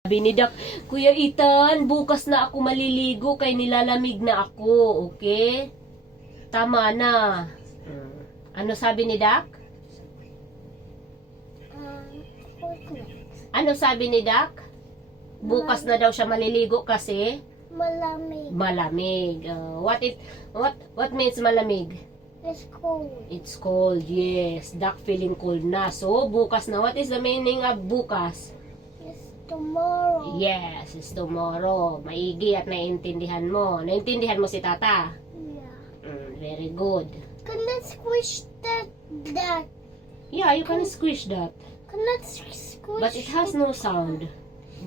Sabi ni Doc, Kuya Ethan, bukas na ako maliligo kay nilalamig na ako, okay? Tama na. Ano sabi ni Doc? Ano sabi ni Doc? Bukas na daw siya maliligo kasi Malamig. malamig. What means malamig? It's cold. It's cold, yes. Doc feeling cold na. So, bukas na. What is the meaning of bukas? It's tomorrow. Yes, it's tomorrow. Maigi at naiintindihan mo. Naintindihan mo si Tata? Yeah. Very good. Can I squish that? Yeah, you can squish that. Can I squish? But it has no sound.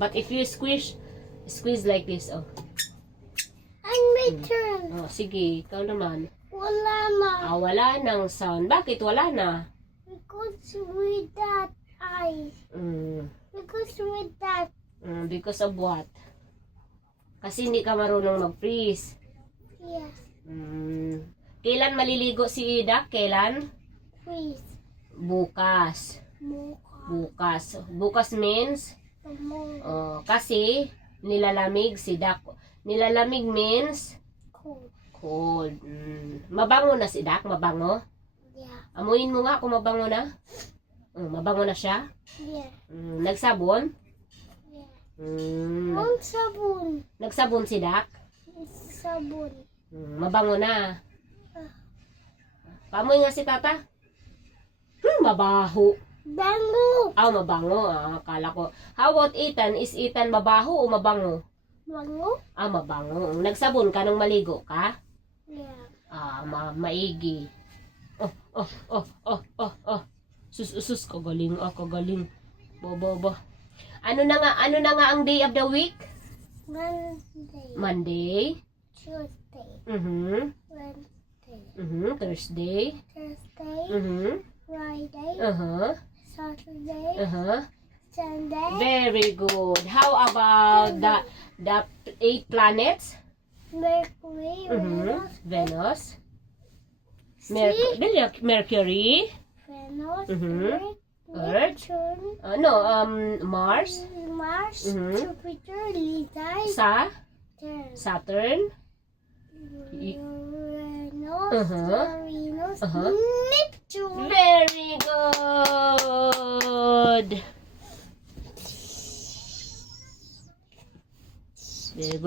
But if you squeeze like this, oh. And my turn. Oh, sige, ikaw naman. Wala na. Wala nang sound. Bakit wala na? Because with that eyes. Because with that. Because of what? Kasi hindi ka marunong mag-freeze. Yeah. Kailan maliligo si Ida? Kailan? Freeze. Bukas. Bukas. Bukas means? Tomorrow. Kasi nilalamig si Dak. Nilalamig means? Cold. Cold. Mabango na si Dak? Mabango? Yeah. Amuin mo nga kung mabango na. Mabango na siya? Yeah. Nagsabon? Yeah. Mm, Sabon. Nagsabon si Dak? Sabon. Mabango na. Pamoy nga si Tata? Mabaho. Bango. Mabango. Akala ko. How about Ethan? Is Ethan mabaho o mabango? Bango. Mabango. Nagsabon ka nung maligo ka? Yeah. Maigi. Sus, kagaling. Kagaling. Bobo. Ano na nga ang day of the week? Monday. Tuesday. Wednesday. Thursday. Friday. Saturday. Sunday. Very good. How about the 8 planets? Mercury. Venus. Venus. Mercury. Earth. Saturn. Mars. Jupiter. Saturn. Uranus. Neptune. Very good. Very good.